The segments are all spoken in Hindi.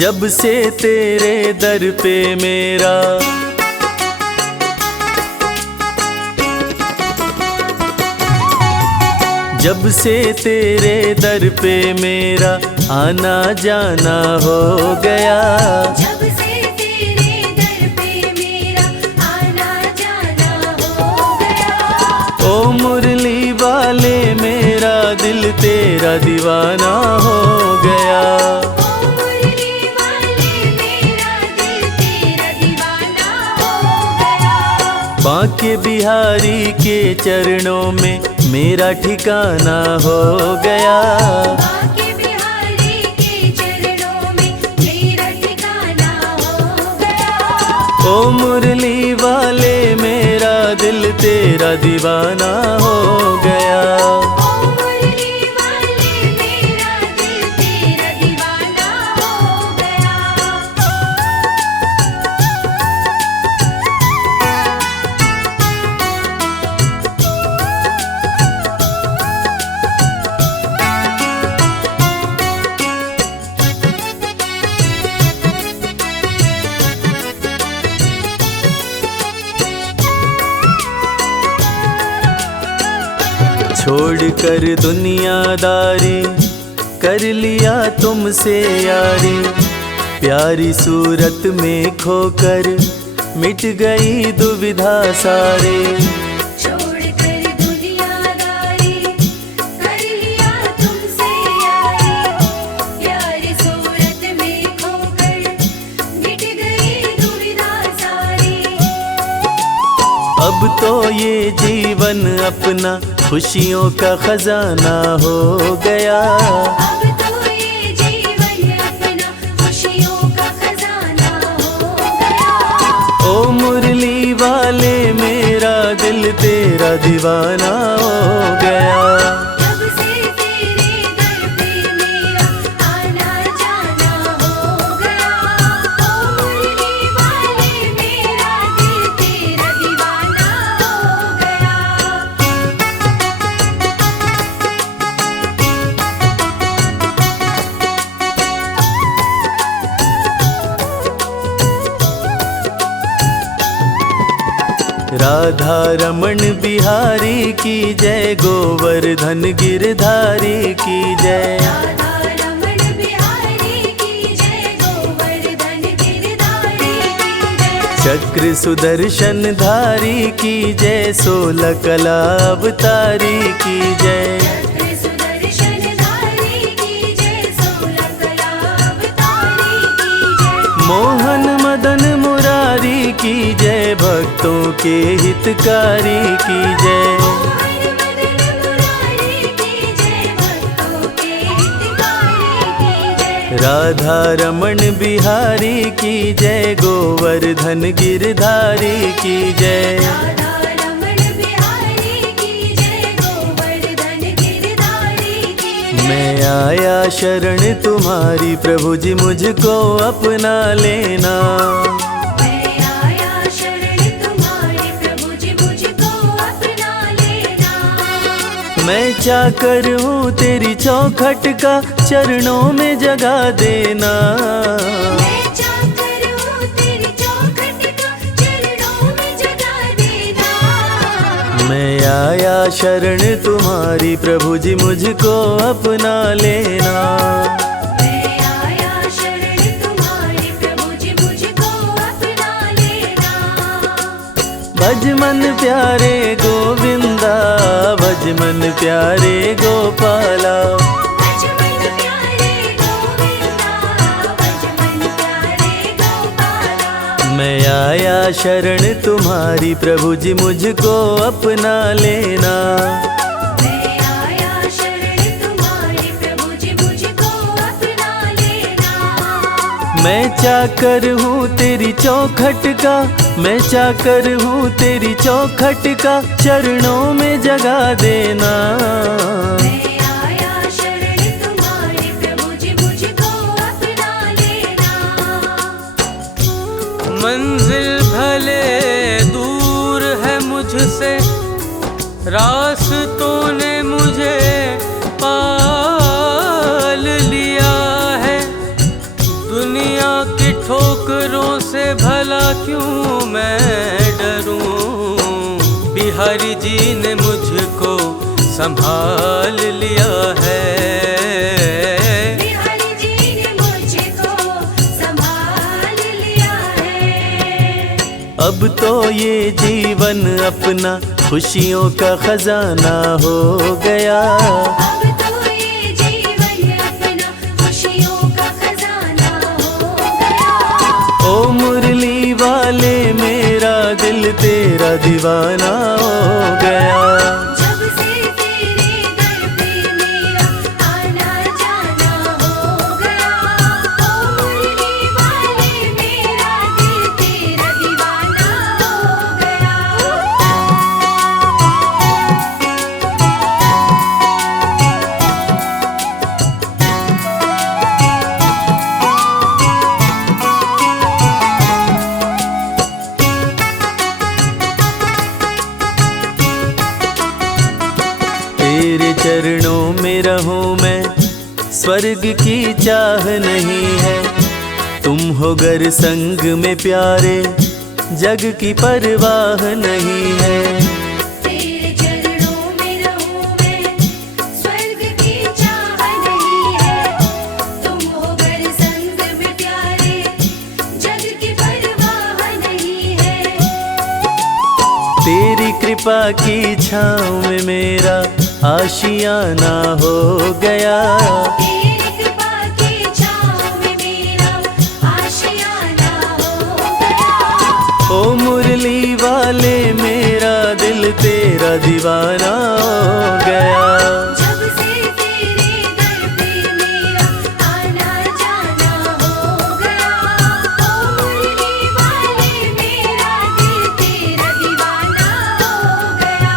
जब से तेरे दर पे मेरा जब से तेरे दर पे मेरा आना जाना हो गया। जब से तेरे दर पे मेरा आना जाना हो गया। ओ मुरली वाले मेरा दिल तेरा दीवाना हो गया। ओ मुरली वाले मेरा दिल तेरा दीवाना हो गया। बांके बिहारी के चरणों में मेरा ठिकाना हो गया। बांके बिहारी के चरणों में मेरा ठिकाना हो गया। ओ मुरली वाले मेरा दिल तेरा दीवाना हो गया। ओ मुरली वाले मेरा दिल तेरा दीवाना हो गया। छोड़ कर दुनियादारी कर लिया तुमसे यारी। प्यारी सूरत में खोकर मिट गई दुविधा सारे। छोड़ कर दुनियादारी कर लिया तुमसे यारी। प्यारी सूरत में खोकर मिट गई दुविधा सारी। अब तो ये जीवन अपना खुशियों का खजाना हो गया। अब तो ये जीवन अपना खुशियों का खजाना हो गया। ओ मुरली वाले मेरा दिल तेरा दीवाना हो गया। जब से तेरे दर पे मेरा आना जाना हो गया। ओ मुरली वाले मेरा दिल तेरा दीवाना हो गया। राधा रमण बिहारी की जय, गोवर्धन गिरधारी की जय। राधा रमण बिहारी की जय, गोवर्धन गिरधारी की जय। चक्र सुदर्शन धारी की जय, 16 कला अवतारी की जय। चक्र सुदर्शन धारी की जय, 16 कला अवतारी की जय। मोहन मदन मुरारी की जय, भक्तों के हितकारी की जय। मोहन मदन मुरारी की जय, भक्तों के हितकारी की जय। राधा रमण बिहारी की जय, गोवर्धन गिरधारी की जय। राधा रमण बिहारी की जय, गोवर्धन गिरधारी की जय। मैं आया शरण तुम्हारी, प्रभु जी मुझको अपना लेना। मैं आया शरण तुम्हारी, प्रभु जी मुझको अपना लेना। मैं चाकर हूँ तेरी चौखट का, चरणों में जगा देना। मैं चाकर हूँ तेरी चौखट का, चरणों में जगा देना। मैं आया शरण तुम्हारी, प्रभु जी मुझको अपना लेना। मैं आया शरण तुम्हारी, प्रभु जी मुझको अपना लेना। भज मन प्यारे गोविंदा, भज मन प्यारे गोपाला। भज मन प्यारे गोविंदा, भज मन प्यारे गोपाला। मैं आया शरण तुम्हारी, प्रभु जी मुझको अपना लेना। मैं आया शरण तुम्हारी, प्रभु जी मुझको अपना लेना। मैं चाकर हूँ तेरी चौखट का, मैं चाकर हूँ तेरी चौखट का, चरणों में जगा देना। मैं आया शरण तुम्हारी, प्रभु जी मुझको अपना लेना। मंजिल भले दूर है मुझसे, रास्तों ने मुझे पाल लिया है। दुनिया क्यों मैं डरूं, बिहारी जी ने मुझको संभाल लिया है। बिहारी जी ने मुझको संभाल लिया है। अब तो ये जीवन अपना खुशियों का खजाना हो गया। अब तो ये जीवन अपना खुशियों का खजाना हो गया। ओ मुरली वाले मेरा दिल तेरा दीवाना हो गया। जब से तेरे दर पे मेरा आना जाना हो गया। ओ मुरली वाले मेरा दिल तेरा दीवाना हो गया। तेरे चरणों में रहूं मैं, स्वर्ग की चाह नहीं है। तुम हो गर संग में प्यारे, जग की परवाह नहीं है। तेरे चरणों में रहूं मैं, स्वर्ग की चाह नहीं है। तुम हो गर संग में प्यारे, जग की परवाह नहीं है। तेरी कृपा की छाँव में मेरा आशियाना हो गया। तेरी कृपा की छाँव में मेरा आशियाना हो गया। ओ मुरली वाले मेरा दिल तेरा दीवाना हो गया। जब से तेरे दर पे मेरा आना जाना हो गया। ओ मुरली वाले मेरा दिल तेरा दीवाना हो गया।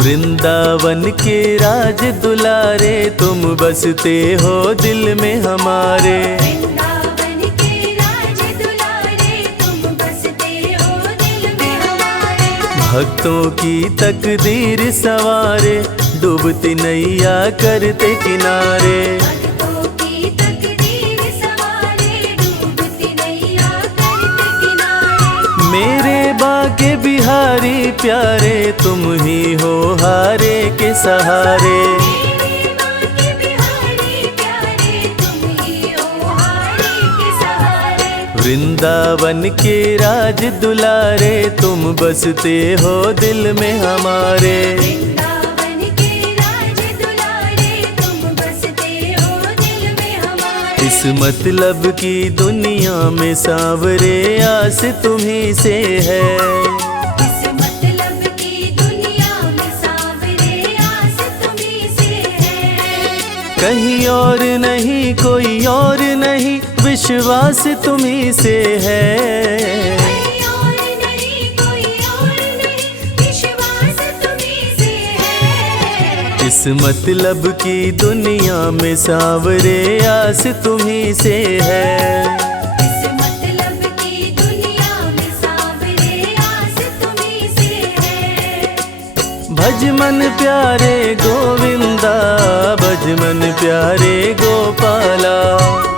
वृंदावन के राज दुलारे, तुम बसते हो दिल में हमारे। वृंदावन के राज दुलारे, तुम बसते हो दिल में हमारे। भक्तों की तकदीर सवारे, डूबती नैया करते किनारे। भक्तों की तकदीर सवारे, डूबती नैया करते किनारे। मेरे बाके बिहारी प्यारे, तुम ही हो हारे के सहारे। मेरे बाके बिहारी प्यारे, तुम ही हो हारे के सहारे। वृंदावन के राज दुलारे, तुम बसते हो दिल में हमारे। वृंदावन के राज दुलारे, तुम बसते हो दिल में हमारे। इस मतलब की दुनिया में सांवरे, आस तुम्ही से है। इस मतलब की दुनिया में सांवरे, आस तुम्ही से है। कहीं और नहीं कोई और नहीं, विश्वास तुम्ही से है। कोई और नहीं, कोई और नहीं, विश्वास तुम्ही से है। इस मतलब की दुनिया में सांवरे, आस तुम्ही से है। इस मतलब की दुनिया में सांवरे, आस तुम्ही से है। भज मन प्यारे गोविंदा, भज मन प्यारे गोपाला।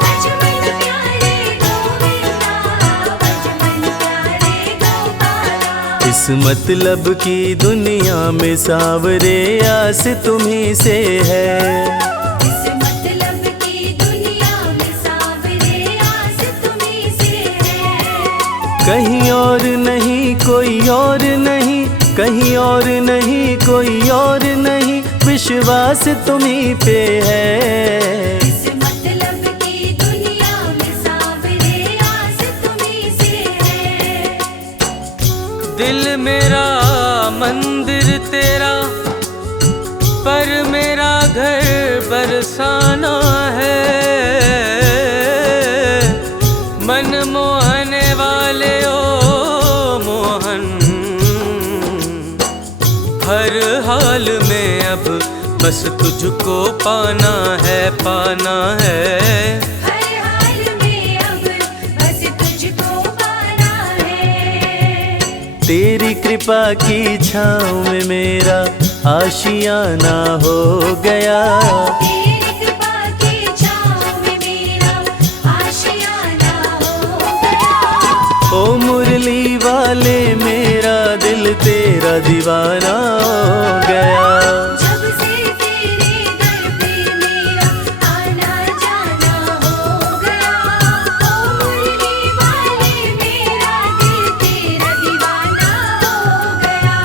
भज मन प्यारे गोविंदा, भज मन प्यारे गोपाला। इस मतलब की दुनिया में सांवरे, आस तुम्ही से है। इस मतलब की दुनिया में सांवरे, आस तुम्ही से है। कहीं और नहीं कोई और नहीं, कहीं और नहीं कोई और नहीं, विश्वास तुम्ही पे है। इस मतलब की दुनिया में सांवरे, आस तुम्ही से है। दिल मेरा मंदिर तेरा, पर मेरा घर बरसाना है। मन मोहने वाले ओ मोहन, हर हाल में अब बस तुझको पाना है, पाना है। हर हाल में अब बस तुझको पाना है। तेरी कृपा की छाँव में मेरा आशियाना हो गया। तेरी कृपा की छाँव में मेरा आशियाना हो गया। ओ मुरली वाले मेरा दिल तेरा दीवाना हो गया। जब से तेरे दर पे मेरा आना जाना हो गया। ओ मुरली वाले मेरा दिल तेरा दीवाना हो गया।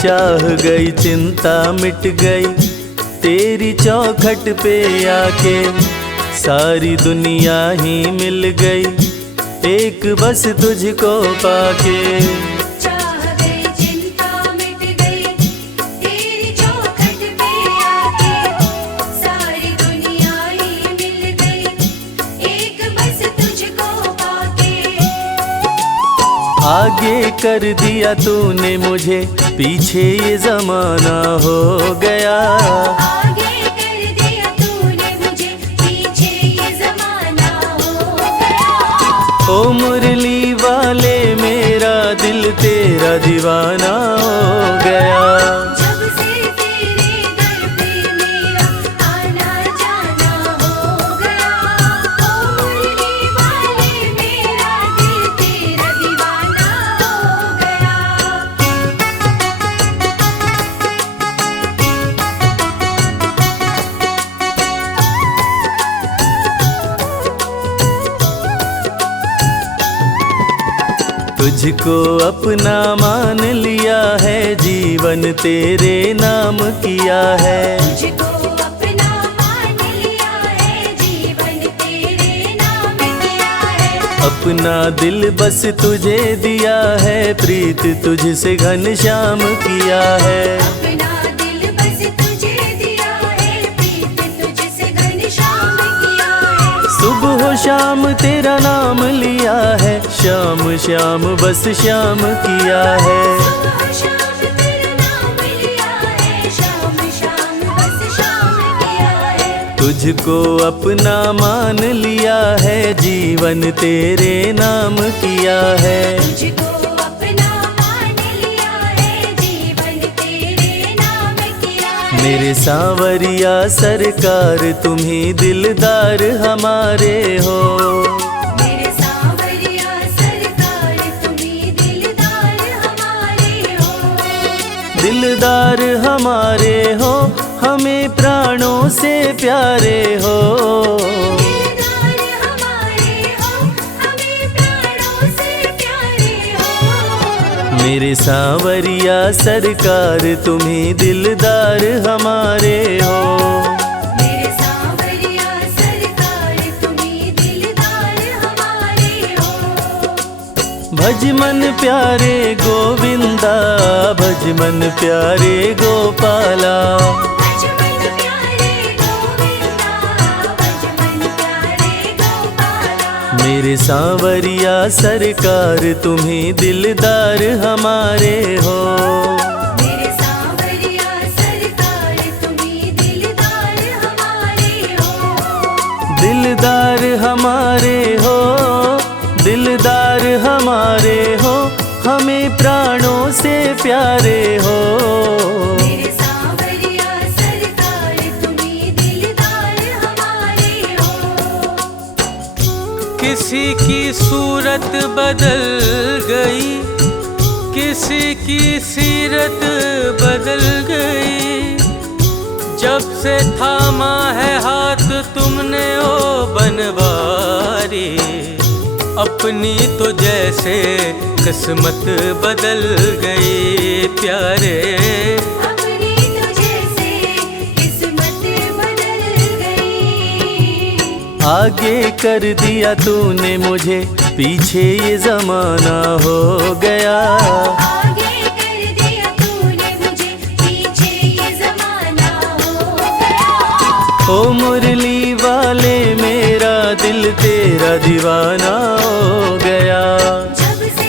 चाह गई चिंता मिट गई तेरी चौखट पे आके। सारी दुनिया ही मिल गई एक बस तुझको पाके। चाह गई चिंता मिट गई तेरी चौखट पे आके। सारी दुनिया ही मिल गई एक बस तुझको पाके। आगे कर दिया तूने मुझे पीछे ये जमाना हो गया। आगे कर दिया तूने मुझे पीछे ये जमाना हो गया। ओ मुरली वाले मेरा दिल तेरा दीवाना हो गया। जब से तेरे दर पे मेरा आना जाना हो गया। ओ मुरली वाले मेरा दिल तेरा दीवाना हो गया। तुझको अपना मान लिया है जीवन तेरे नाम किया है। तुझको अपना मान लिया है जीवन तेरे नाम किया है। अपना दिल बस तुझे दिया है प्रीत तुझसे घनश्याम किया है। अपना दिल बस तुझे दिया है प्रीत तुझसे घनश्याम किया है। सुबह शाम तेरा नाम लिया है श्याम श्याम बस श्याम किया है। सुबह शाम तेरा नाम लिया है शाम शाम बस शाम किया है। तुझको अपना मान लिया है जीवन तेरे नाम किया है। तुझको अपना मान लिया है जीवन तेरे नाम किया है। मेरे सांवरिया सरकार तुम्ही दिलदार हमारे हो। मेरे सांवरिया सरकार तुम्ही दिलदार हमारे हो। दिलदार हमारे हो हमें प्राणों से प्यारे हो। दिलदार हमारे हो हमें प्राणों से प्यारे हो। मेरे सांवरिया सरकार तुम्ही दिलदार हमारे हो। मेरे सांवरिया सरकार तुम्ही दिलदार हमारे हो। भज मन प्यारे गोविंदा भज मन प्यारे गोपाला। भज मन प्यारे गोविंदा भज मन प्यारे गोपाला। मेरे सांवरिया सरकार तुम्ही दिलदार हमारे हो। मेरे सांवरिया सरकार तुम्ही दिलदार हमारे हो। दिलदार हमारे हो दिलदार हमारे हो हमें प्राणों से प्यारे हो। मेरे सांवरिया सरकार तुम्ही दिलदार हमारे हो। किसी की सूरत बदल गई, किसी की सीरत बदल गई। जब से थामा है हाथ तुमने ओ बनवारी, अपनी तो जैसे किस्मत बदल गई प्यारे। अपनी तो जैसे किस्मत बदल गई। आगे कर दिया तूने मुझे पीछे ये जमाना हो गया। आगे कर दिया तूने मुझे पीछे ये जमाना हो गया। ओ मुरली वाले मेरा दिल तेरा दीवाना हो गया। जब से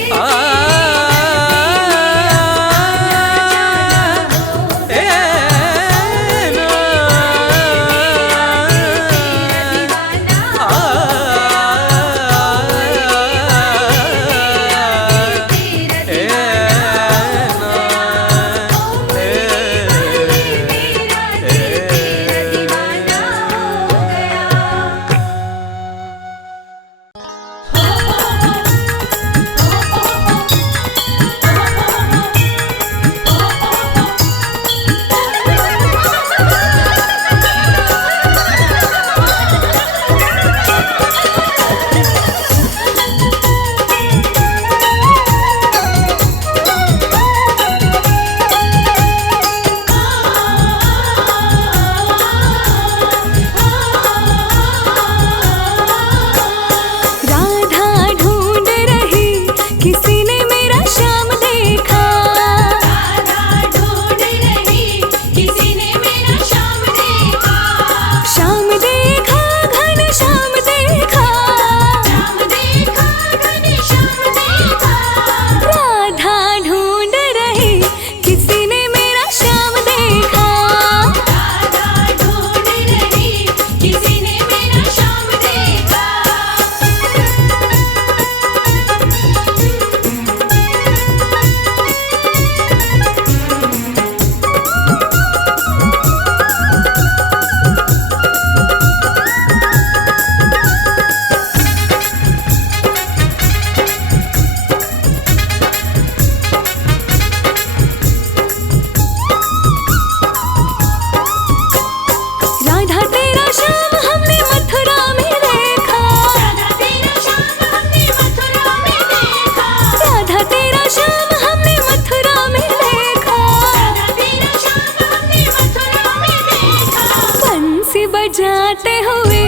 बजाते हुए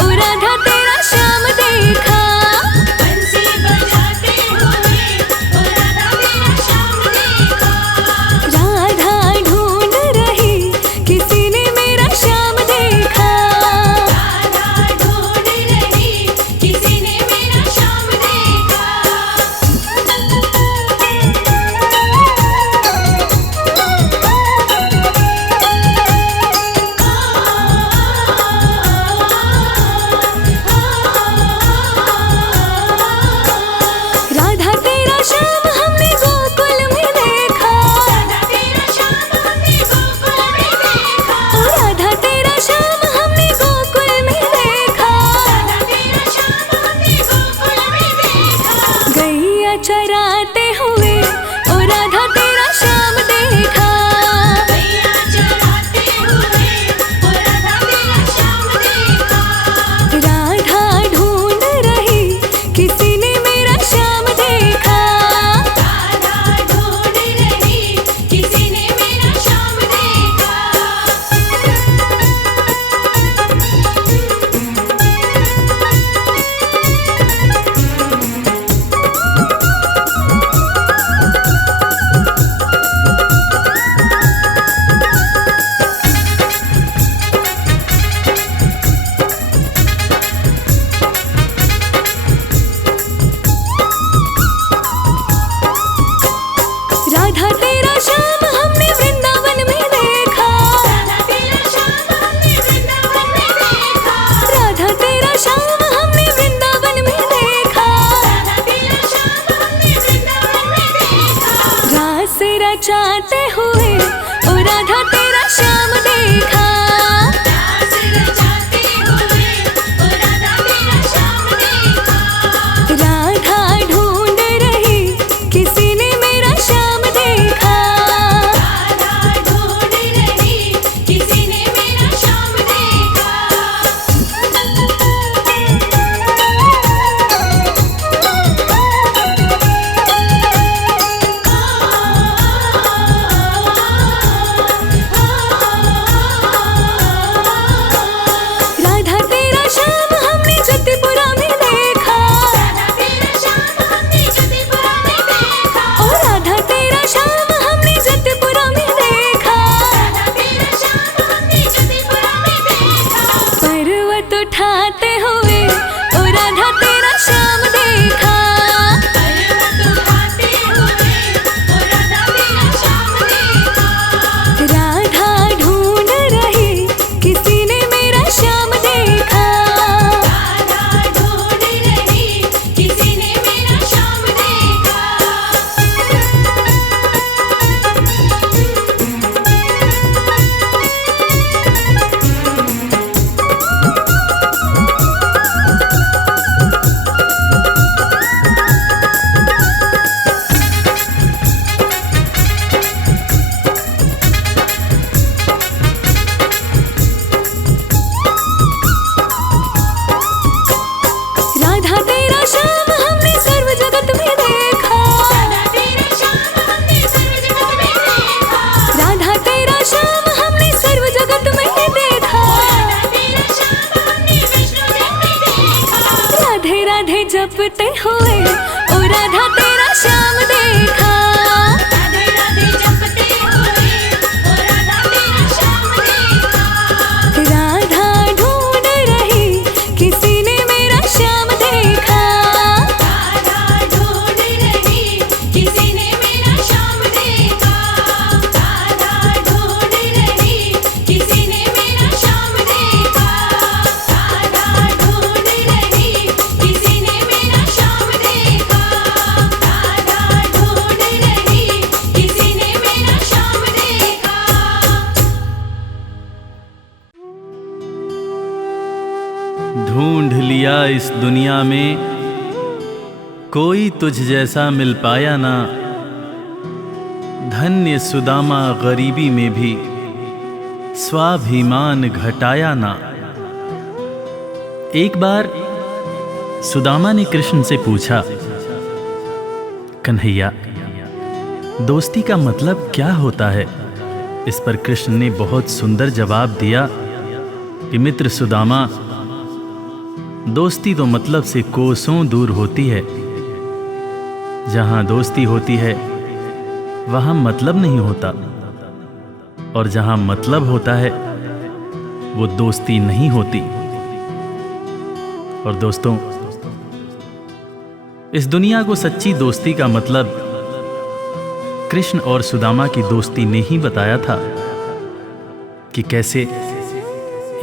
ओ राधा तेरा श्याम देखा। बंसी बजाते हुए ओ राधा तेरा श्याम देखा। राधा ढूंढ रही किसी ने मेरा श्याम देखा। राधा ढूंढ रही किसी ने मेरा श्याम देखा। जपते हुए ओ राधा तेरा श्याम देखा। राधे राधे जपते हुए ओ राधा तेरा श्याम देखा। राधा ढूंढ रही किसी ने मेरा श्याम देखा। राधा ढूंढ रही किसी ने मेरा श्याम देखा। राधा ढूंढ रही किसी ने मेरा श्याम देखा। राधा ढूंढ रही किसी ने मेरा श्याम देखा। राधा ढूंढ रही किसी ने मेरा श्याम देखा। ढूंढ लिया इस दुनिया में, कोई तुझ जैसा मिल पाया ना। धन्य सुदामा गरीबी में भी स्वाभिमान घटाया ना। एक बार सुदामा ने कृष्ण से पूछा, कन्हैया, दोस्ती का मतलब क्या होता है? इस पर कृष्ण ने बहुत सुंदर जवाब दिया कि मित्र सुदामा, दोस्ती तो मतलब से कोसों दूर होती है। जहां दोस्ती होती है वहां मतलब नहीं होता, और जहां मतलब होता है वो दोस्ती नहीं होती। और दोस्तों, इस दुनिया को सच्ची दोस्ती का मतलब कृष्ण और सुदामा की दोस्ती ने ही बताया था कि कैसे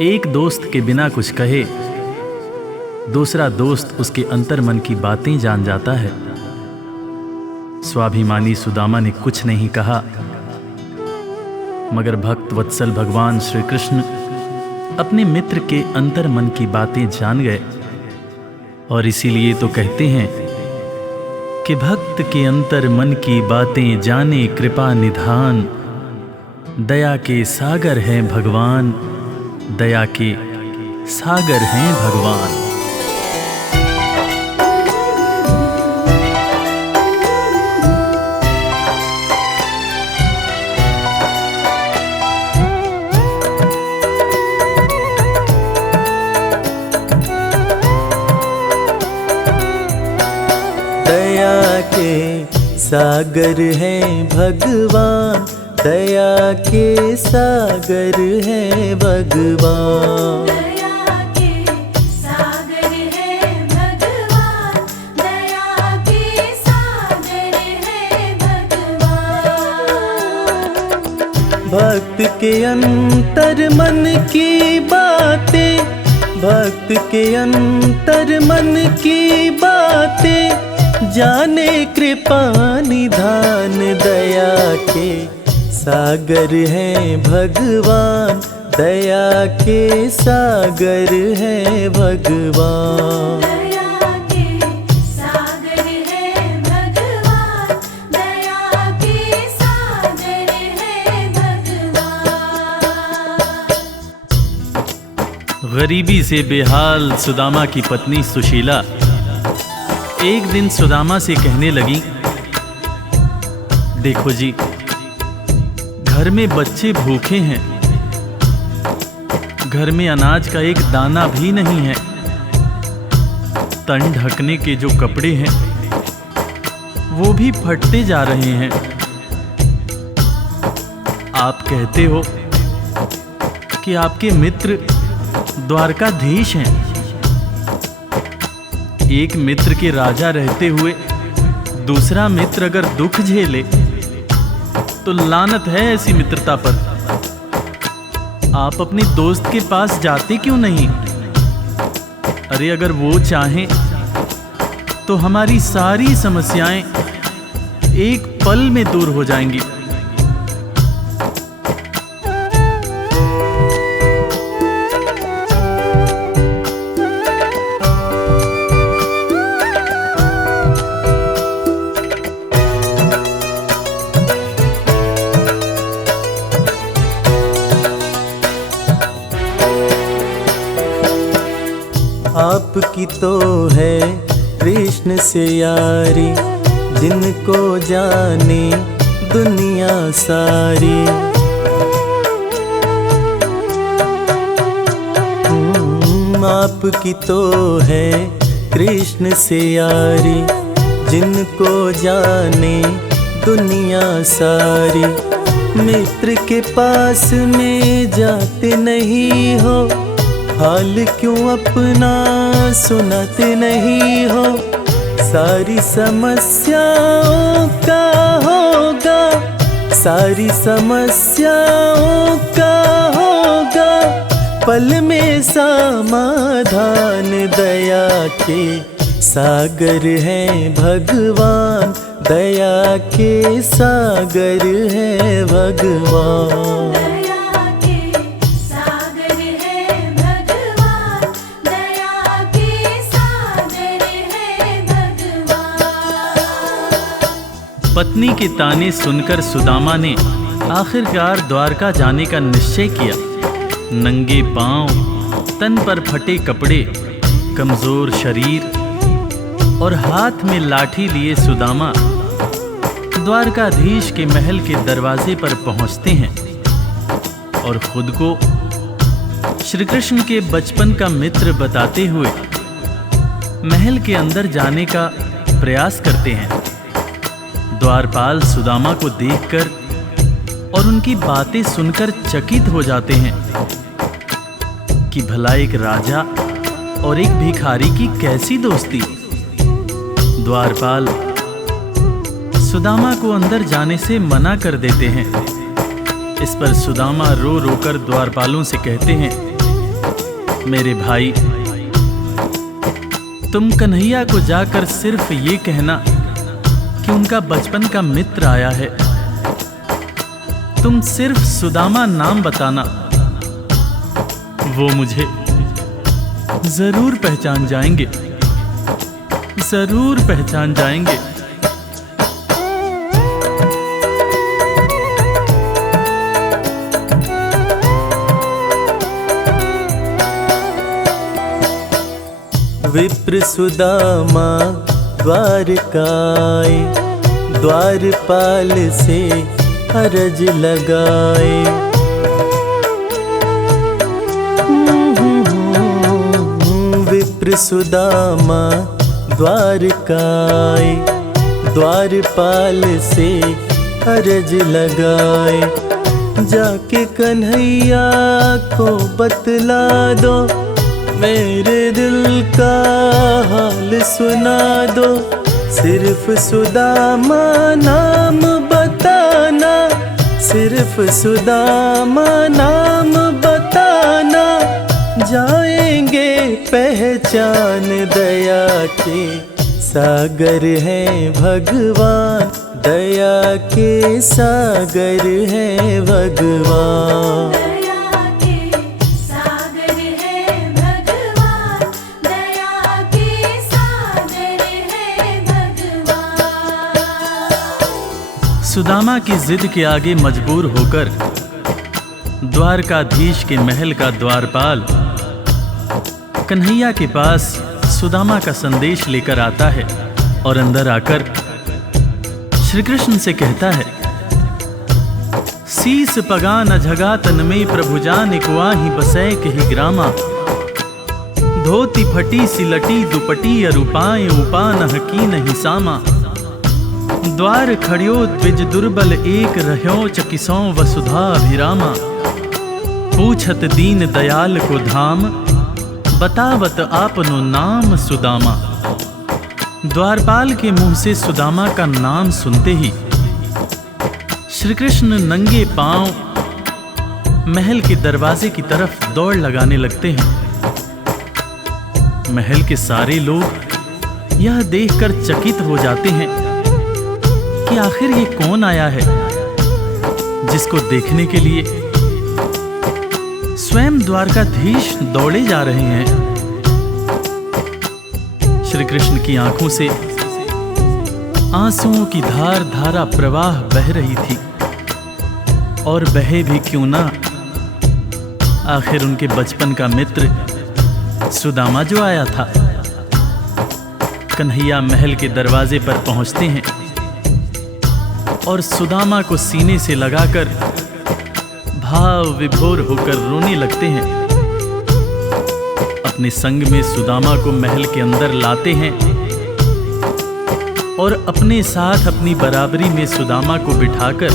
एक दोस्त के बिना कुछ कहे दूसरा दोस्त उसके अंतर मन की बातें जान जाता है। स्वाभिमानी सुदामा ने कुछ नहीं कहा, मगर भक्त वत्सल भगवान श्री कृष्ण अपने मित्र के अंतर मन की बातें जान गए। और इसीलिए तो कहते हैं कि भक्त के अंतर मन की बातें जाने कृपा निधान। दया के सागर हैं भगवान, दया के सागर हैं भगवान। दया के सागर हैं भगवान, दया के सागर हैं भगवान। दया के सागर है भगवान। दया के सागर है भगवान। भक्त के अंतर मन की बातें, भक्त के अंतर मन की बातें जाने कृपा निधान। दया के सागर हैं भगवान, दया के सागर हैं भगवान। दया के सागर है भगवान। दया के सागर है भगवान। गरीबी से बेहाल सुदामा की पत्नी सुशीला एक दिन सुदामा से कहने लगी, देखो जी, घर में बच्चे भूखे हैं, घर में अनाज का एक दाना भी नहीं है, तन ढकने के जो कपड़े हैं वो भी फटते जा रहे हैं। आप कहते हो कि आपके मित्र द्वारकाधीश हैं। एक मित्र के राजा रहते हुए दूसरा मित्र अगर दुख झेले तो लानत है ऐसी मित्रता पर। आप अपने दोस्त के पास जाते क्यों नहीं? अरे अगर वो चाहें तो हमारी सारी समस्याएं एक पल में दूर हो जाएंगी। आपकी तो है कृष्ण से यारी, जिनको जाने दुनिया सारी। आपकी तो है कृष्ण से यारी जिनको जाने दुनिया सारी। मित्र के पास में जाते नहीं हो, हाल क्यों अपना सुनाते नहीं हो। सारी समस्याओं का होगा, सारी समस्याओं का होगा पल में समाधान। दया के सागर हैं भगवान, दया के सागर हैं भगवान। दया के सागर है भगवान, दया के सागर है भगवान। पत्नी के ताने सुनकर सुदामा ने आखिरकार द्वारका जाने का निश्चय किया। नंगे पांव, तन पर फटे कपड़े, कमजोर शरीर और हाथ में लाठी लिए सुदामा द्वारकाधीश के महल के दरवाजे पर पहुंचते हैं और खुद को श्री कृष्ण के बचपन का मित्र बताते हुए महल के अंदर जाने का प्रयास करते हैं। द्वारपाल सुदामा को देखकर और उनकी बातें सुनकर चकित हो जाते हैं कि भला एक राजा और एक भिखारी की कैसी दोस्ती। द्वारपाल सुदामा को अंदर जाने से मना कर देते हैं। इस पर सुदामा रो रो कर द्वारपालों से कहते हैं, मेरे भाई, तुम कन्हैया को जाकर सिर्फ ये कहना कि उनका बचपन का मित्र आया है। तुम सिर्फ सुदामा नाम बताना, वो मुझे जरूर पहचान जाएंगे, जरूर पहचान जाएंगे। विप्र सुदामा द्वारकाए, द्वारपाल से अरज लगाए। विप्र सुदामा द्वारकाए, द्वारपाल से अरज लगाए। जाके कन्हैया को बतला दो, मेरे दिल का हाल सुना दो। सिर्फ सुदामा नाम बताना, सिर्फ सुदामा नाम बताना, जाएंगे पहचान। दया के सागर हैं भगवान, दया के सागर हैं भगवान। दया के सागर है भगवान, दया के सागर है भगवान। सुदामा की जिद के आगे मजबूर होकर द्वारकाधीश के महल का द्वारपाल कन्हैया के पास सुदामा का संदेश लेकर आता है और अंदर आकर श्री कृष्ण से कहता है, शीस पगा न झगा तन में प्रभु जान कुआही बसै कही ग्रामा। धोती फटी सिलटी दुपटी अरुपाए उपान हकी नहीं सामा। द्वार खड़ियो द्विज दुर्बल एक रह्यो चकिसों वसुधा अभिरामा। पूछत दीन दयाल को धाम, बतावत आपनो नाम सुदामा। द्वारपाल के मुंह से सुदामा का नाम सुनते ही श्री कृष्ण नंगे पांव महल के दरवाजे की तरफ दौड़ लगाने लगते हैं। महल के सारे लोग यह देखकर चकित हो जाते हैं कि आखिर ये कौन आया है जिसको देखने के लिए स्वयं द्वारकाधीश दौड़े जा रहे हैं। श्री कृष्ण की आंखों से आंसुओं की धार धारा प्रवाह बह रही थी, और बहे भी क्यों ना, आखिर उनके बचपन का मित्र सुदामा जो आया था। कन्हैया महल के दरवाजे पर पहुंचते हैं और सुदामा को सीने से लगाकर भाव विभोर होकर रोने लगते हैं। अपने संग में सुदामा को महल के अंदर लाते हैं और अपने साथ अपनी बराबरी में सुदामा को बिठाकर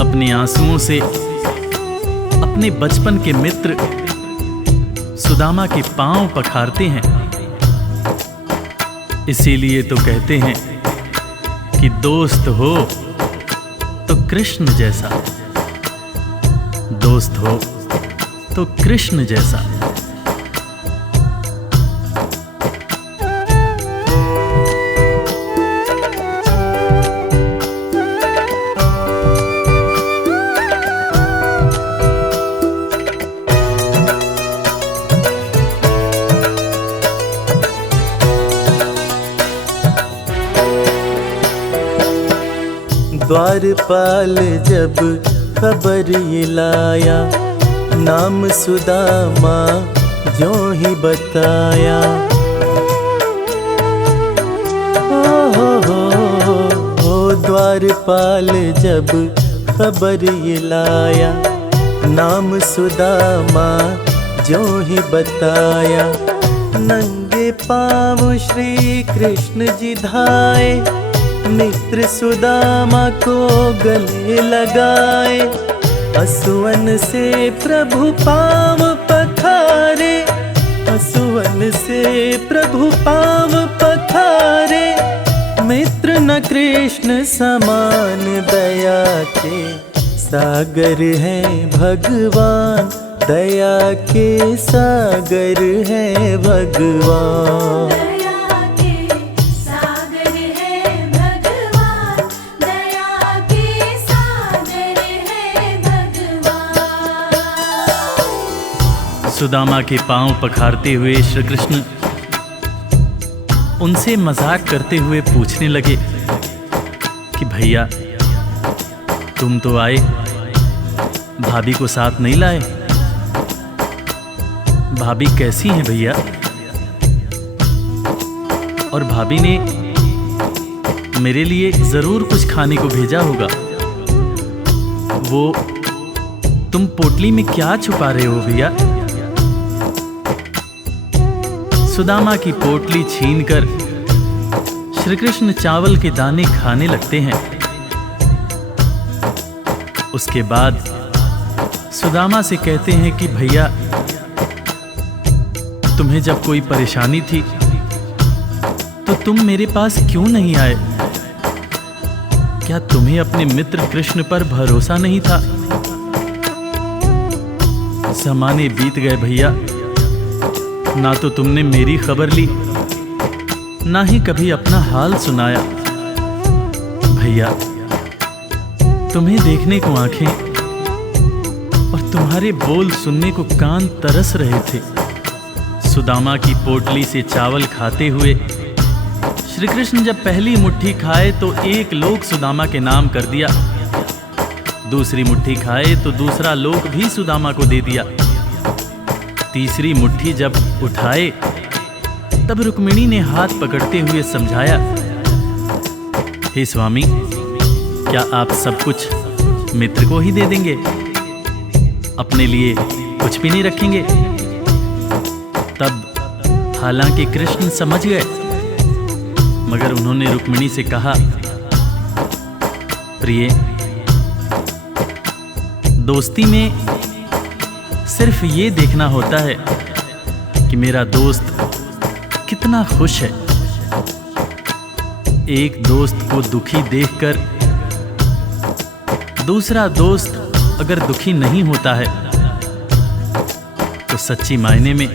अपने आंसुओं से अपने बचपन के मित्र सुदामा के पांव पखारते हैं। इसीलिए तो कहते हैं कि दोस्त हो तो कृष्ण जैसा, दोस्त हो तो कृष्ण जैसा। द्वारपाल जब खबर ये लाया, नाम सुदामा ज्यों ही बताया। हो द्वारपाल जब खबर ये लाया, नाम सुदामा ज्यों ही बताया। नंगे पाँव श्री कृष्ण जी धाए, मित्र सुदामा को गले लगाए। असुवन से प्रभु पाँव पखारे, असुवन से प्रभु पाँव पखारे। मित्र न कृष्ण समान, दया के सागर है भगवान, दया के सागर है भगवान। सुदामा के पांव पखारते हुए श्री कृष्ण उनसे मजाक करते हुए पूछने लगे कि भैया तुम तो आए, भाभी को साथ नहीं लाए। भाभी कैसी हैं भैया? और भाभी ने मेरे लिए जरूर कुछ खाने को भेजा होगा। वो तुम पोटली में क्या छुपा रहे हो भैया? सुदामा की पोटली छीनकर श्री कृष्ण चावल के दाने खाने लगते हैं। उसके बाद सुदामा से कहते हैं कि भैया तुम्हें जब कोई परेशानी थी तो तुम मेरे पास क्यों नहीं आए? क्या तुम्हें अपने मित्र कृष्ण पर भरोसा नहीं था? ज़माने बीत गए भैया, ना तो तुमने मेरी खबर ली, ना ही कभी अपना हाल सुनाया। भैया तुम्हें देखने को आंखें और तुम्हारे बोल सुनने को कान तरस रहे थे। सुदामा की पोटली से चावल खाते हुए श्री कृष्ण जब पहली मुट्ठी खाए तो एक लोक सुदामा के नाम कर दिया, दूसरी मुट्ठी खाए तो दूसरा लोक भी सुदामा को दे दिया। तीसरी मुट्ठी जब उठाए तब रुक्मिणी ने हाथ पकड़ते हुए समझाया, हे स्वामी क्या आप सब कुछ मित्र को ही दे देंगे, अपने लिए कुछ भी नहीं रखेंगे? तब हालांकि कृष्ण समझ गए, मगर उन्होंने रुक्मिणी से कहा, प्रिय दोस्ती में सिर्फ ये देखना होता है कि मेरा दोस्त कितना खुश है। एक दोस्त को दुखी देखकर दूसरा दोस्त अगर दुखी नहीं होता है तो सच्ची मायने में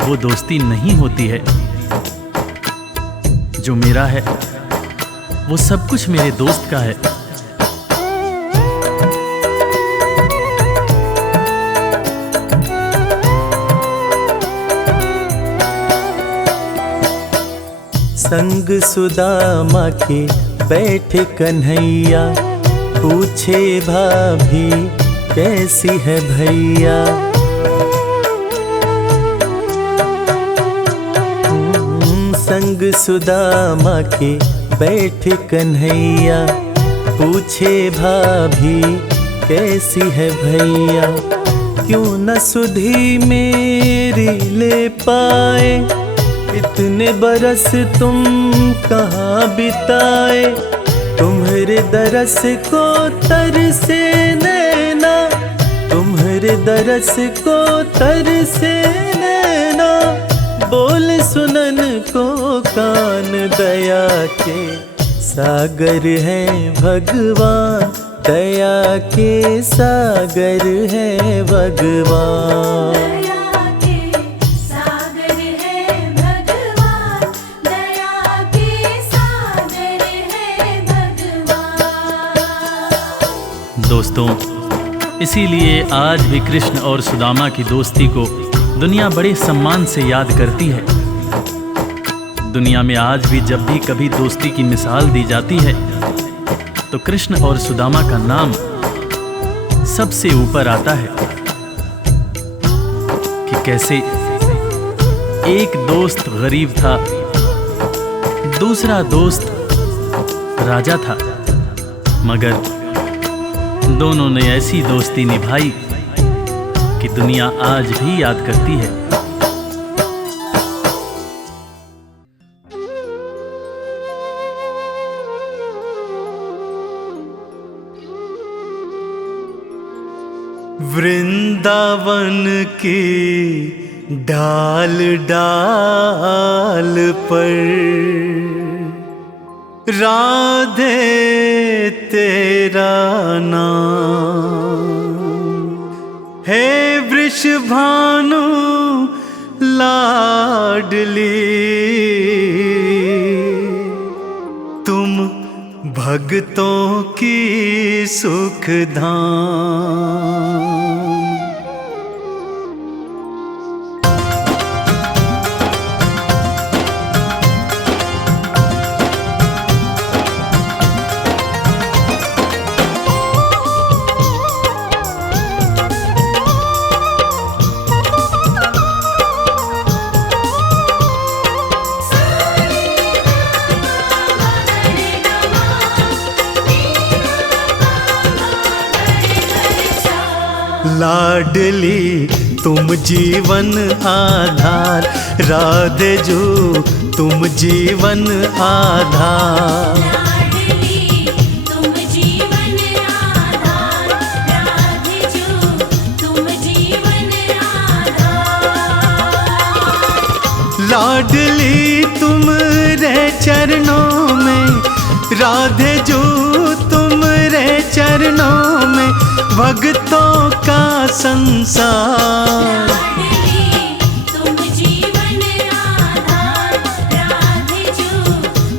वो दोस्ती नहीं होती है। जो मेरा है वो सब कुछ मेरे दोस्त का है। संग सुदामा के बैठे कन्हैया, पूछे भाभी कैसी है भैया। संग सुदामा के बैठे कन्हैया, पूछे भाभी कैसी है भैया। क्यों न सुधी मेरी ले पाए, इतने बरस तुम कहाँ बिताए। तुम्हारे दरस को तरसे नैना, तुम्हारे दरस को तरसे नैना। बोल सुनन को कान, दया के सागर है भगवान, दया के सागर है भगवान। दया के सागर है भगवान, दया के सागर है भगवान। दोस्तों, इसीलिए आज भी कृष्ण और सुदामा की दोस्ती को दुनिया बड़े सम्मान से याद करती है। दुनिया में आज भी जब भी कभी दोस्ती की मिसाल दी जाती है तो कृष्ण और सुदामा का नाम सबसे ऊपर आता है कि कैसे एक दोस्त गरीब था, दूसरा दोस्त राजा था, मगर दोनों ने ऐसी दोस्ती निभाई कि दुनिया आज भी याद करती है। वृंदावन की डाल डाल पर राधे तेरा नाम है। वृषभानु लाडली तुम भक्तों की सुखधाम। लाडली तुम जीवन आधार, राधे जो तुम जीवन आधार। लाडली तुम जीवन आधार, राधे जो तुम जीवन आधार। लाडली तुम रे चरणों में, राधे जो तुम रे चरणों में, भक्तों का संसार। लाडली तुम जीवन आधार, राधे जो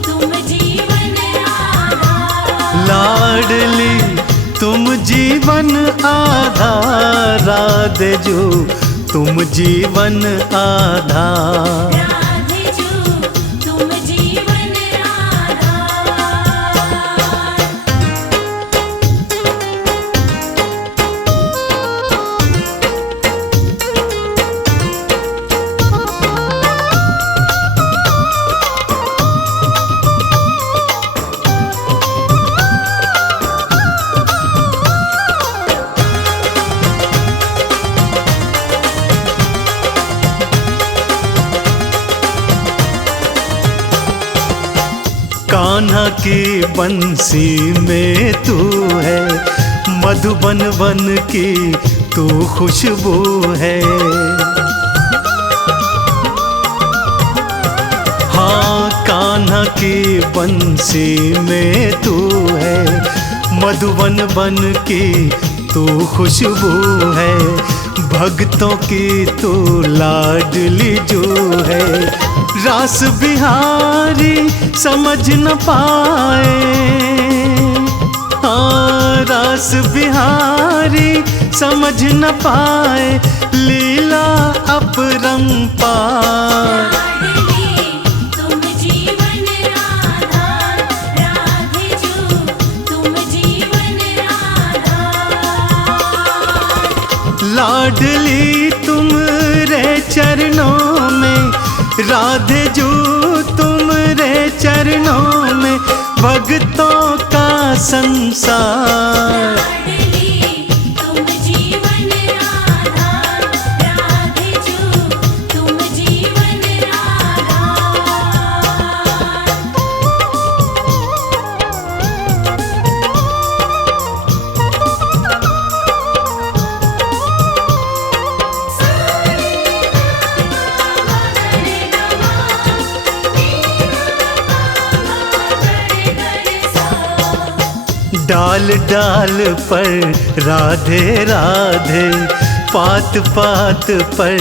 तुम जीवन आधार। लाडली तुम जीवन आधार, राधे जो तुम जीवन आधार। राधे जो तुम जीवन आधार। कान्हा की बंसी में तू है, मधुबन वन की तू खुशबू है। हाँ, कान्हा की बंसी में तू है, मधुबन वन की तू खुशबू है। भक्तों की तू लाडली जो है, रास बिहारी समझ न पाए। हाँ, रास बिहारी समझ न पाए, लीला अपरंपार। लाडली तुम जीवन आधार, राधे जो तुम जीवन आधार। लाडली तुम रे चरणों में, राधे जो तुम रे चरणों में, भक्तों का संसार। लाडली तुम जीवन आधार, डाल डाल पर राधे राधे, पात पात पर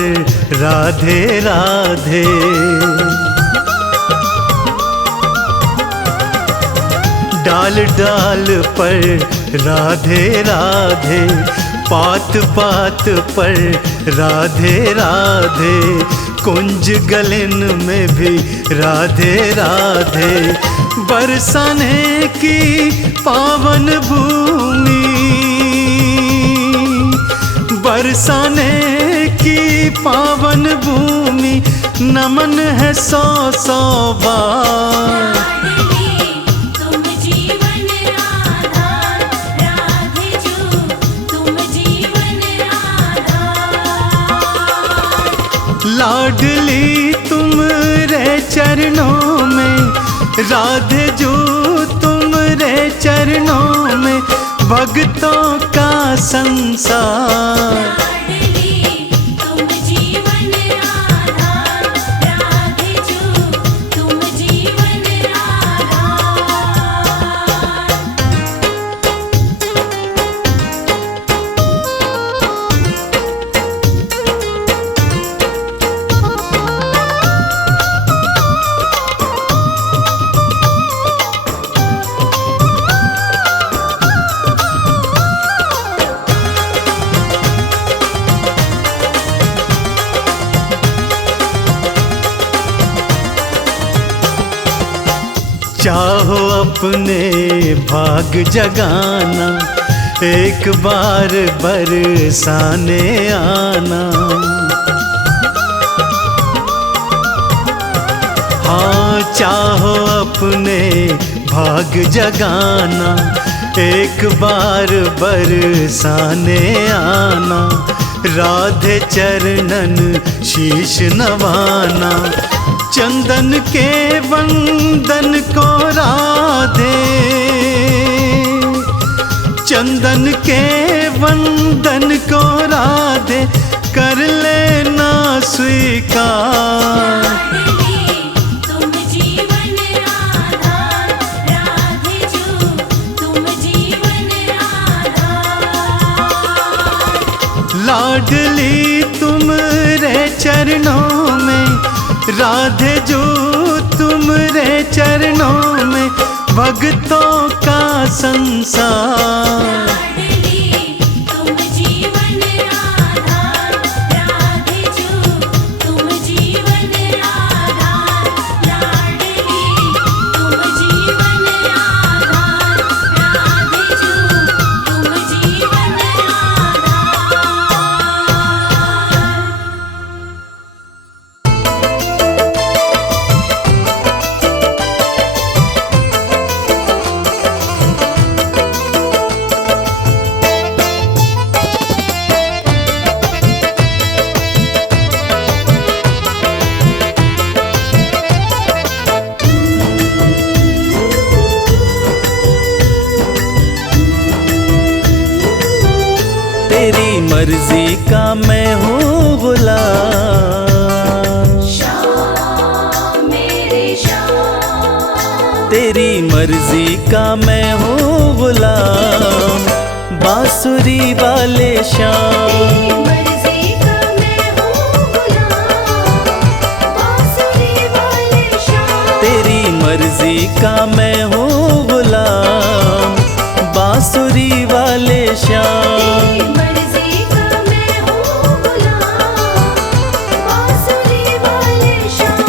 राधे राधे। डाल डाल पर राधे राधे, पात पात पर राधे राधे। कुंज गलन में भी राधे राधे, बरसाने की पावन भूमि, बरसाने की पावन भूमि। नमन है सौ सौ बार। तुम जीवन आधार, राधे जो तुम जीवन आधार। लाडली तुम रे चरणों में, राधे जो तुम रे चरणों में। भक्तों का संसार, लाडली तुम जीवन आधार, राधे जो तुम जीवन आधार। चाहो अपने भाग जगाना, एक बार बरसाने आना। हाँ चाहो अपने भाग जगाना, एक बार बरसाने आना। राधे चरणन शीश नवाना, चंदन के वंदन को राधे, चंदन के वंदन को राधे। कर लेना स्वीकार, तुम जीवन आधार, राधे जो तुम जीवन आधार। लाडली तुम रे चरणों में, राधे जो तुम रे चरणों में। भक्तों का संसार, लाडली तुम जीवन आधार, राधे जो तुम जीवन आधार। लाडली तुम जीवन आधार, राधे जो तुम जीवन आधार। तेरी मर्जी का मैं हूँ गुलाम, श्याम मेरे श्याम, तेरी मर्जी का मैं हूँ गुलाम। बांसुरी वाले श्याम, मर्जी का मैं हूँ गुलाम। बांसुरी वाले श्याम, तेरी मर्जी का मैं हूँ गुलाम। बांसुरी वाले श्याम, मर्जी का मैं हूँ गुलाम। बांसुरी वाले श्याम।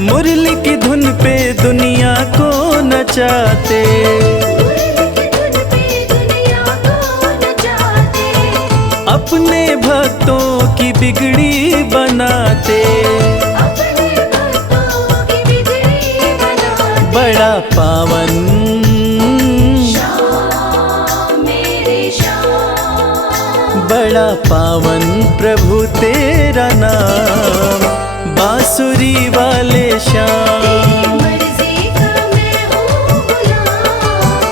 मुरली की धुन पे दुनिया को नचाते, अपने भक्तों की बिगड़ी बनाते। बड़ा पावन बड़ा पावन प्रभु तेरा नाम, बांसुरी वाले श्याम। मर्जी का मैं हूँ गुलाम,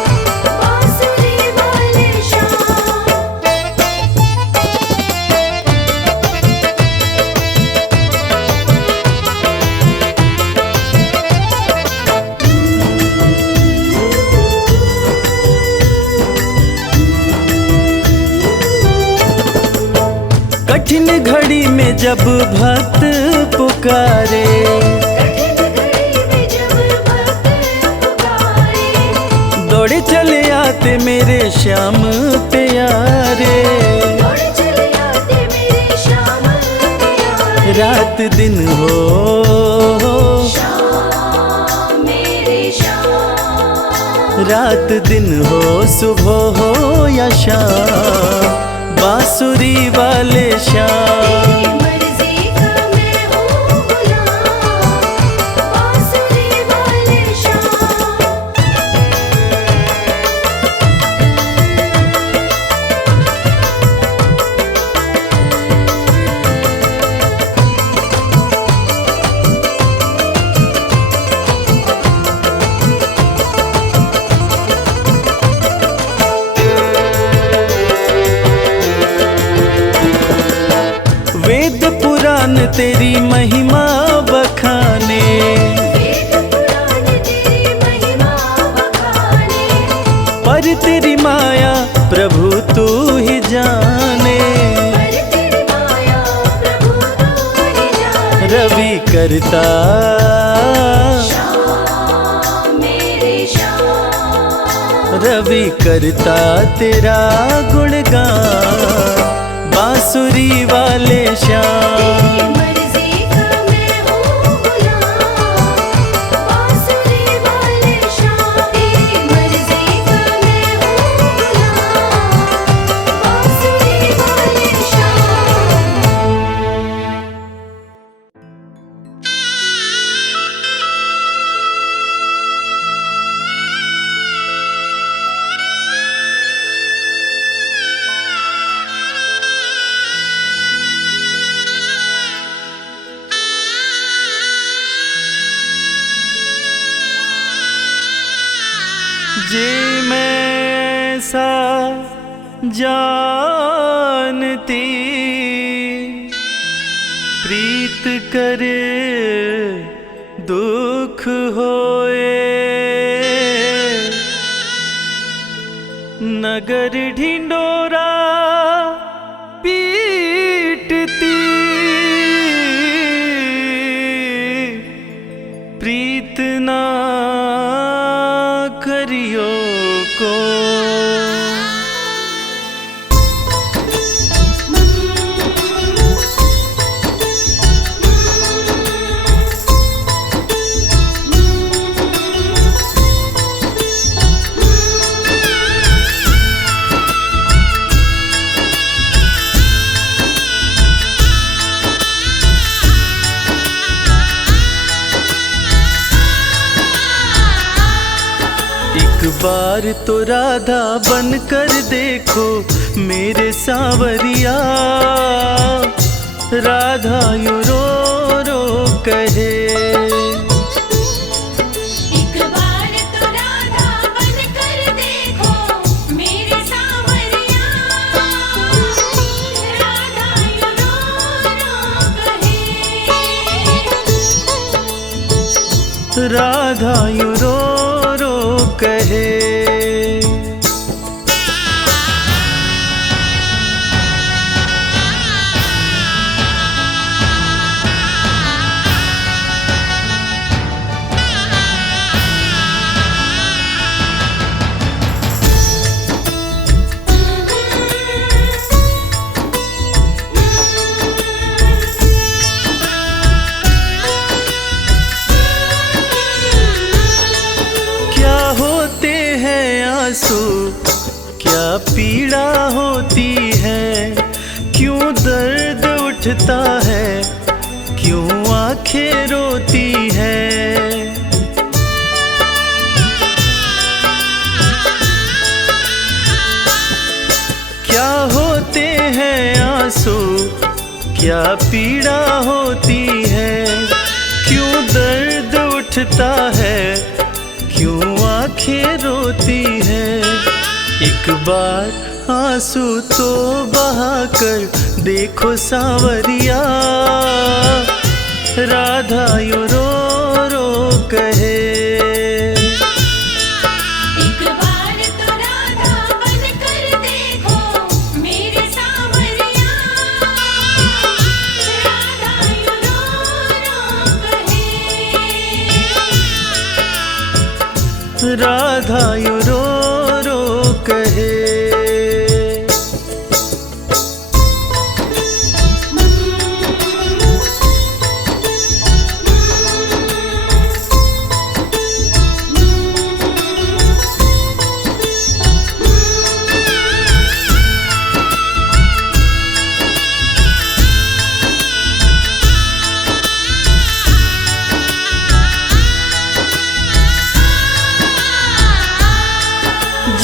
बांसुरी वाले श्याम। कठिन घड़ी में जब भक्त पुकारे, कठिन घड़ी में जब भक्त पुकारे, दौड़े चले आते मेरे श्याम प्यारे। दौड़ चले आते मेरे श्याम प्यारे। रात दिन हो, श्याम मेरे श्याम। रात दिन हो, सुबह हो या शाम, बांसुरी वाले श्याम। मर्जी का मैं हूँ गुलाम, बांसुरी वाले श्याम। वेद पुराण तेरी महिमा बखाने, वेद पुराण तेरी महिमा बखाने, पर तेरी माया प्रभु तू ही जाने। पर तेरी माया प्रभु तू ही जाने। रवि करता, श्याम मेरे श्याम। रवि करता तेरा गुणगान, बांसुरी वाले श्याम। मर्जी का मैं हूँ गुलाम, बांसुरी वाले श्याम। तेरी मर्जी का मैं हूँ गुलाम, बांसुरी वाले श्याम। जे मैं ऐसा जानती, प्रीत करे दुख होए, नगर ढिंडोरा पीटती, प्रीत ना करियो को। एक बार तो राधा बन कर देखो मेरे सांवरिया, राधा यूं रो रो कहे। एक बार तो राधा बन कर देखो मेरे सांवरिया, राधा यूं रो रो कहे। राधा यूं रो रो कहे। आंसू क्या पीड़ा होती है, क्यों दर्द उठता है, क्यों आंखें रोती है। क्या होते हैं क्या पीड़ा होती है, क्यों दर्द उठता है, क्यों आंखें रोती है। एक बार आंसू तो बहा कर देखो सांवरिया, राधा यूं रो रो कहे। एक बार तो राधा बन कर देखो मेरे सांवरिया, राधा यूं रो रो कहे। राधा यूं रो रो कहे।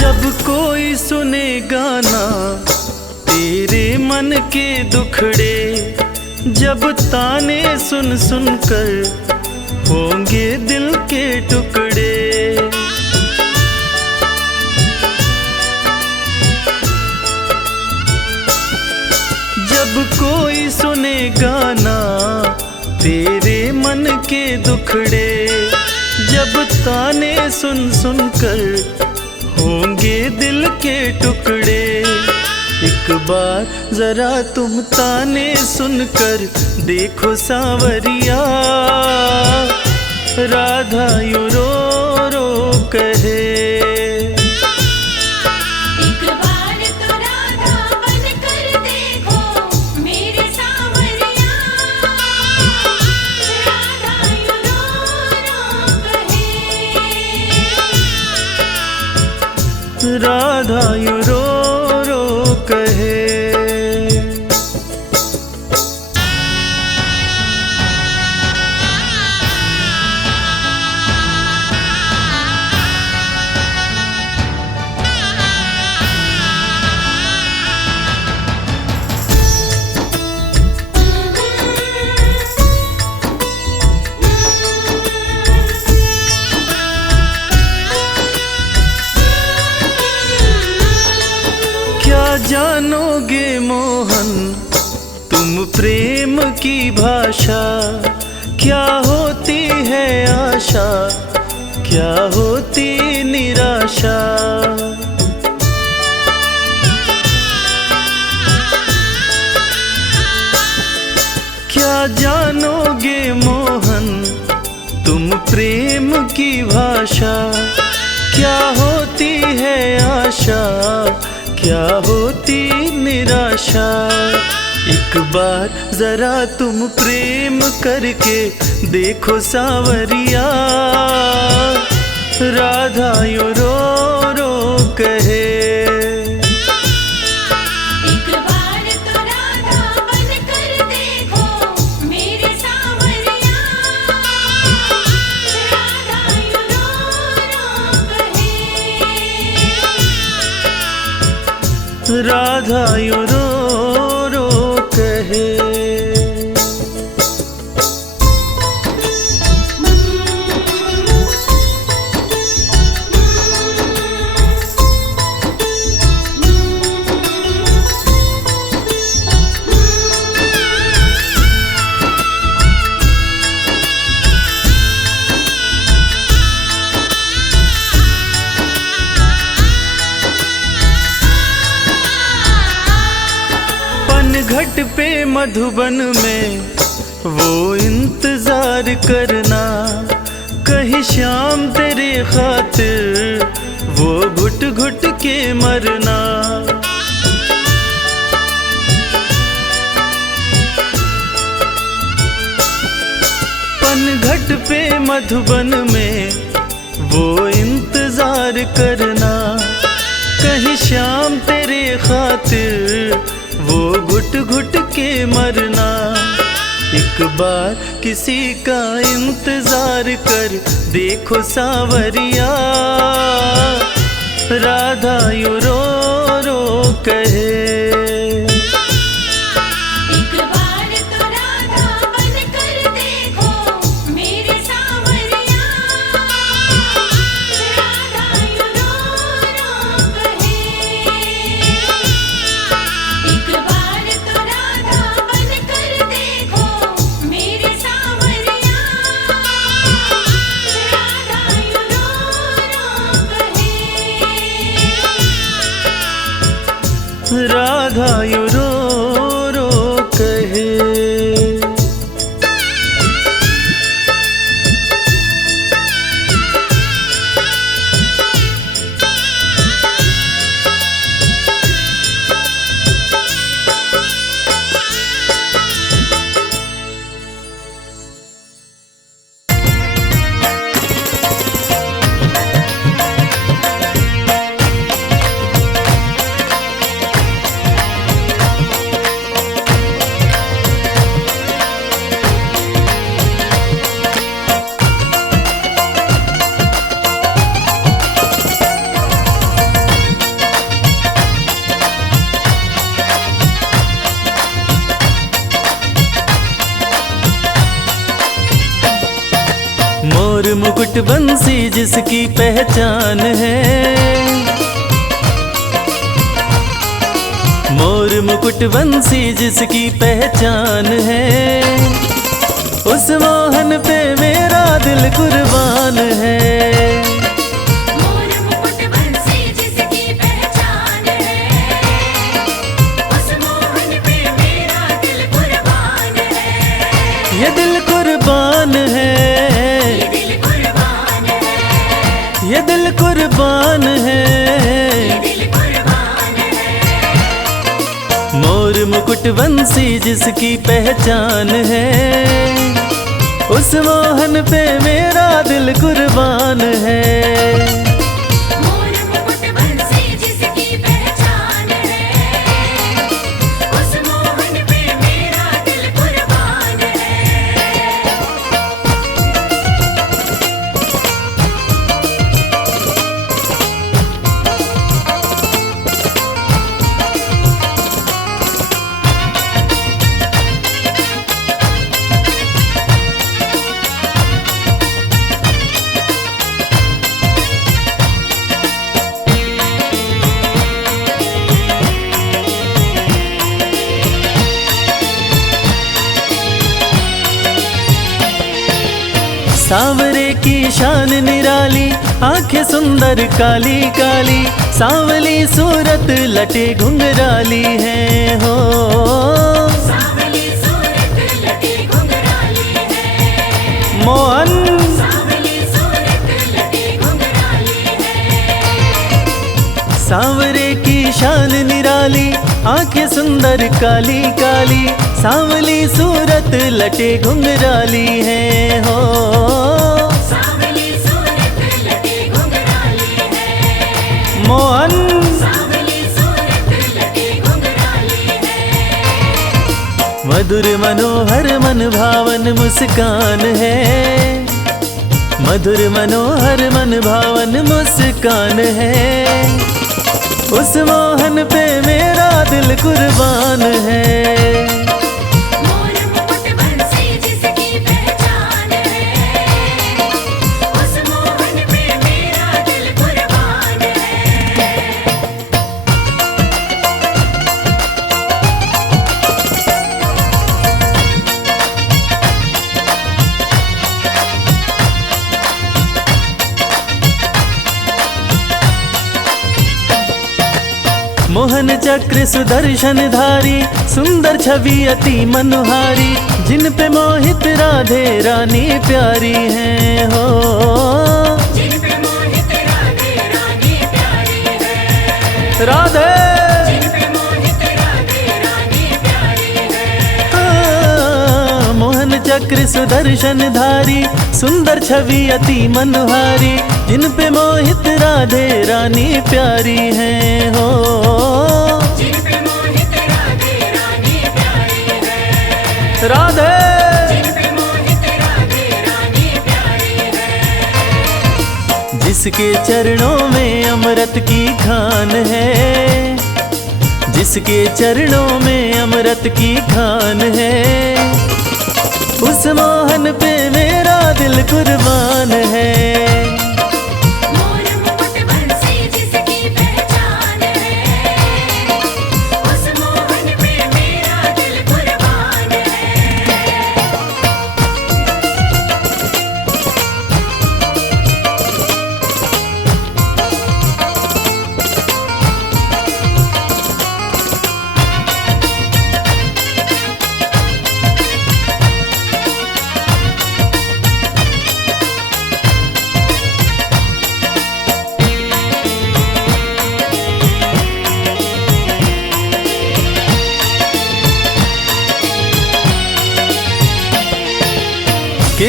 जब कोई सुने गाना तेरे मन के दुखड़े, जब ताने सुन सुन कर होंगे दिल के टुकड़े। जब कोई सुने गाना तेरे मन के दुखड़े, जब ताने सुन सुन कर होंगे दिल के टुकड़े। एक बार जरा तुम ताने सुनकर देखो सांवरिया, राधा यूं रो रो कहे। एक बार तो राधा बन कर देखो मेरे सांवरिया, राधा यूं रो रो कहे। राधा यूं रो रो कहे। क्या जानोगे मोहन तुम प्रेम की भाषा, क्या होती है आशा, क्या होती निराशा। क्या जानोगे मोहन तुम प्रेम की भाषा, क्या होती है आशा, क्या होती निराशा। एक बार जरा तुम प्रेम करके देखो सांवरिया, राधा यूं रो रो कहे। एक बार तो राधा बन कर देखो मेरे सांवरिया, राधा यूं रो रो कहे। राधा यूं रो रो कहे। घट पे मधुबन में वो इंतजार करना, कहीं शाम तेरे खातिर वो घुट घुट के मरना। पनघट पे मधुबन में वो इंतजार करना, कहीं शाम तेरे खातिर वो घुट घुट के मरना। एक बार किसी का इंतजार कर देखो सांवरिया, राधा यूं रो रो कहे। एक बार दीर्घायु रो रो कहे। मोर मुकुट बंसी जिसकी पहचान है, मोर मुकुट बंसी जिसकी पहचान है, उस मोहन पे मेरा दिल कुर्बान है। मोर मुकुट बंसी जिसकी पहचान है, उस मोहन पे मेरा दिल कुर्बान है। ये दिल कुर्बान है, ये दिल कुर्बान है, ये दिल कुर्बान है। मोर मुकुट बंसी जिसकी पहचान है, उस मोहन पे मेरा दिल कुर्बान है। मोर मुकुट बंसी जिसकी पहचान है, उस मोहन पे मेरा दिल कुर्बान है। सांवरे की शान निराली, आंखें सुंदर काली काली, सांवली सूरत लटे घुंघराली है हो। सांवली सूरत लटे घुंघराली है, मोहन सांवली सूरत लटे घुंघराली है। सांवरे की शान निराली, आंखें सुंदर काली काली, सांवली सूरत लटे घुंघराली है हो। सांवली सूरत लटे घुंघराली है, मोहन सांवली सूरत लटे घुंघराली है। मधुर मनोहर मन भावन मुस्कान है, मधुर मनोहर मन भावन मुस्कान है, उस मोहन पे मेरा दिल कुर्बान है। मोर मुकुट बंसी जिसकी पहचान है, उस मोहन पे मेरा दिल कुर्बान है। मोहन चक्र सुदर्शन धारी, सुंदर छवि अति मनोहारी, जिन पे मोहित राधे रानी प्यारी है हो। जिन पे मोहित राधे रानी प्यारी है, राधे जिन पे मोहित राधे रानी प्यारी है। मोहन चक्र सुदर्शन धारी, सुंदर छवि अति मनोहारी, जिन पे मोहित राधे रानी प्यारी है हो। जिन पे मोहित राधे रानी प्यारी है, राधे जिन पे मोहित राधे रानी प्यारी है। जिसके चरणों में अमृत की खान है, जिसके चरणों में अमृत की खान है, उस मोहन पे मेरा दिल कुर्बान है। मोर मुकुट बंसी जिसकी पहचान है, उस मोहन पे मेरा दिल कुर्बान है।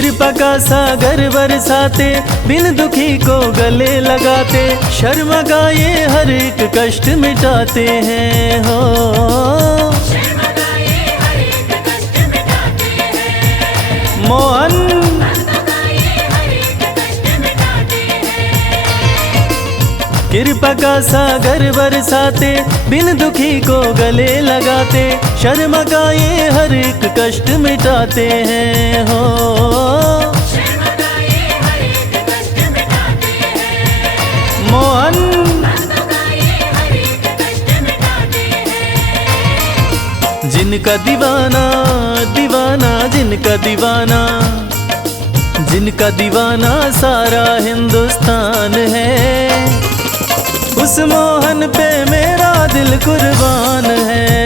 कृपा का सागर बरसाते, बिन दुखी को गले लगाते, शर्मा का ये हर एक कष्ट मिटाते हैं हो। मोहन कृपा का सागर बरसाते, बिन दुखी को गले लगाते, शर्मा का ये हर एक कष्ट मिटाते हैं हो। मोहन जिनका दीवाना दीवाना, जिनका दीवाना, जिनका दीवाना सारा हिंदुस्तान है, उस मोहन पे मेरा दिल कुर्बान है।